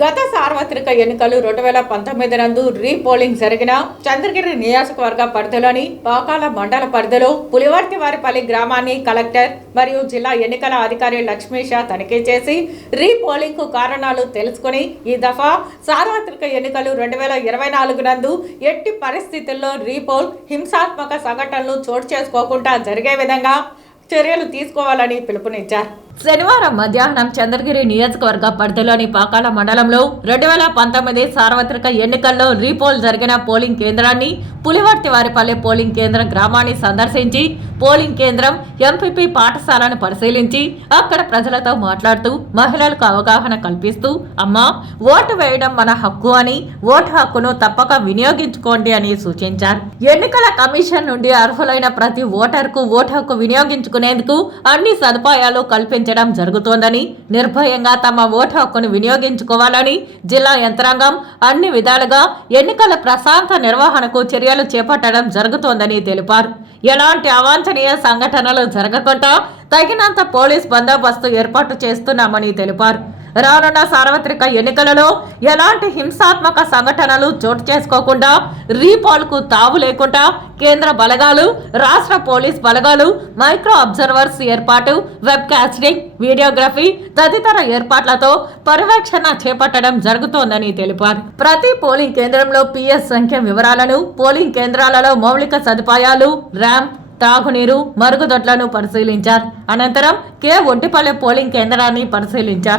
గత సార్వత్రిక ఎన్నికలు 2019 నందు రీపోలింగ్ జరిగిన చంద్రగిరి నియోజకవర్గ పరిధిలోని పాకాల మండల పరిధిలో పులివర్తివారిపల్లి గ్రామాన్ని కలెక్టర్ మరియు జిల్లా ఎన్నికల అధికారి లక్ష్మీష తనిఖీ చేసి రీపోలింగ్ కు కారణాలు తెలుసుకుని ఈ దఫా సార్వత్రిక ఎన్నికలు 2024 నందు ఎట్టి పరిస్థితుల్లో రీపోల్ హింసాత్మక సంఘటనలు చోటు చేసుకోకుండా జరిగే విధంగా చర్యలు తీసుకోవాలని పిలుపునిచ్చారు. శనివారం మధ్యాహ్నం చంద్రగిరి నియోజకవర్గ పరిధిలోని పాకాల మండలంలో 2019 సార్వత్రిక ఎన్నికల్లో రీపోల్ జరిగిన పోలింగ్ కేంద్రాన్ని పులివర్తివారిపల్లి పోలింగ్ కేంద్ర గ్రామాన్ని సందర్శించి పోలింగ్ కేంద్రం ఎంపీపీ పాఠశాలను పరిశీలించి అక్కడ ప్రజలతో మాట్లాడుతూ మహిళలకు అవగాహన కల్పిస్తూ అమ్మా ఓటు వేయడం మన హక్కు అని ఓటు హక్కును తప్పక వినియోగించుకోండి అని సూచించారు. ఎన్నికల కమిషన్ నుండి అర్హులైన ప్రతి ఓటర్కు ఓటు హక్కు వినియోగించుకునేందుకు అన్ని సదుపాయాలు కల్పించారు జరుగుతోందని నిర్భయంగా తమ ఓటు హక్కును వినియోగించుకోవాలని జిల్లా యంత్రాంగం అన్ని విధాలుగా ఎన్నికల ప్రశాంత నిర్వహణకు చర్యలు చేపట్టడం జరుగుతోందని తెలిపారు. ఎలాంటి అవాంఛనీయ సంఘటనలు జరగకుండా తగినంత పోలీస్ బందోబస్తు ఏర్పాటు చేస్తున్నామని తెలిపారు. రానున్న సార్వత్రిక ఎన్నికలలో ఎలాంటి హింసాత్మక సంఘటనలు చోటు చేసుకోకుండా రీపోల్ కు తావు లేకుండా కేంద్ర బలగాలు, రాష్ట్ర పోలీస్ బలగాలు, మైక్రో అబ్జర్వర్స్ ఏర్పాటు, వెబ్ కాస్టింగ్, వీడియోగ్రఫీ తదితర ఏర్పాట్లతో పర్యవేక్షణ చేపట్టడం జరుగుతోందని తెలిపారు. ప్రతి పోలింగ్ కేంద్రంలో పిఎస్ సంఖ్య వివరాలను, పోలింగ్ కేంద్రాలలో మౌలిక సదుపాయాలు, ర్యాంప్, తాగునీరు, మరుగుదొడ్లను పరిశీలించారు. అనంతరం ఒంటిపల్లె పోలింగ్ కేంద్రాన్ని పరిశీలించారు.